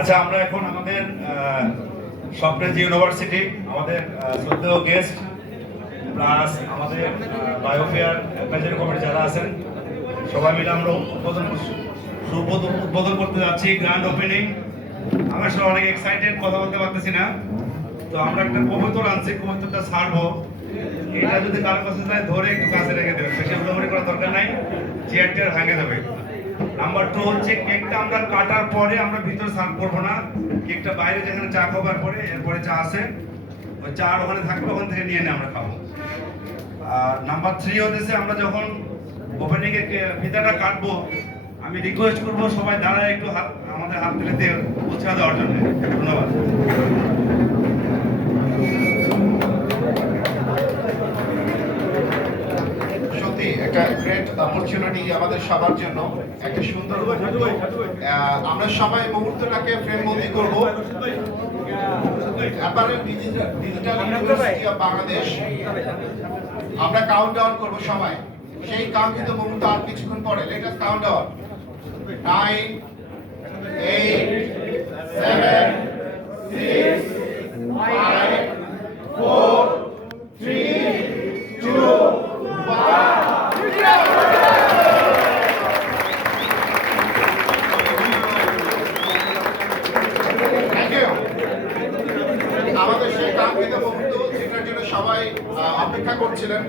আচ্ছা, আমরা এখন আমাদের স্বপ্নের যে ইউনিভার্সিটি, আমাদের শ্রদ্ধেয় গেস্ট প্লাস আমাদের বায়োফেয়ার অ্যাডভাইজারি কমিটি যারা আছেন, সবাই মিলে আমরা উদ্বোধন করতে যাচ্ছি, গ্র্যান্ড ওপেনিং। আমরা সবাই অনেক এক্সাইটেড, কথা বলতে পারতেছি না। তো আমরা একটা কবুতর আনছি, কবুতরটা ছাড়বো। এটা যদি কারো কাছে যায় ধরে একটু কাছে রেখে দেবে, বেশি উড়াউড়ি করার দরকার নাই, চেয়ার টেয়ার ভাঙে যাবে। নাম্বার 2 হচ্ছে কেকটা আমরা কাটার পরে আমরা ভিতরে সার্ভ করবো না, কেকটা বাইরে যেখানে চা খাবার পরে এরপরে চা আছে, ওই চা ওখানে থাকবে, ওখান থেকে নিয়ে আমরা খাবো। আর নাম্বার 3 হচ্ছে আমরা যখন ওপেনিং এর ফিতাটা কাটবো, আমি রিকোয়েস্ট করবো সবাই দাঁড়ায় একটু আমাদের হাত তুলে উৎসাহ দেওয়ার জন্য। ধন্যবাদ। একটা গ্রেট অপরচুনিটি আমাদের সবার জন্য, একটা সুন্দর আমরা সবাই মুহূর্তটাকে ফ্রেমবন্দি করব। ডিজিটাল ইউনিভার্সিটি অফ বাংলাদেশ, আমরা কাউন্ট ডাউন করবো সবাই, সেই কাঙ্ক্ষিত মুহূর্ত আর কিছুক্ষণ পরে। Let us count down. 9, 8, 7, 6, 5, 4, 3, 2, 1. আমাদের সেই কাঙ্ক্ষিত মুহূর্ত, যেটার জন্য সবাই অপেক্ষা করছিলেন।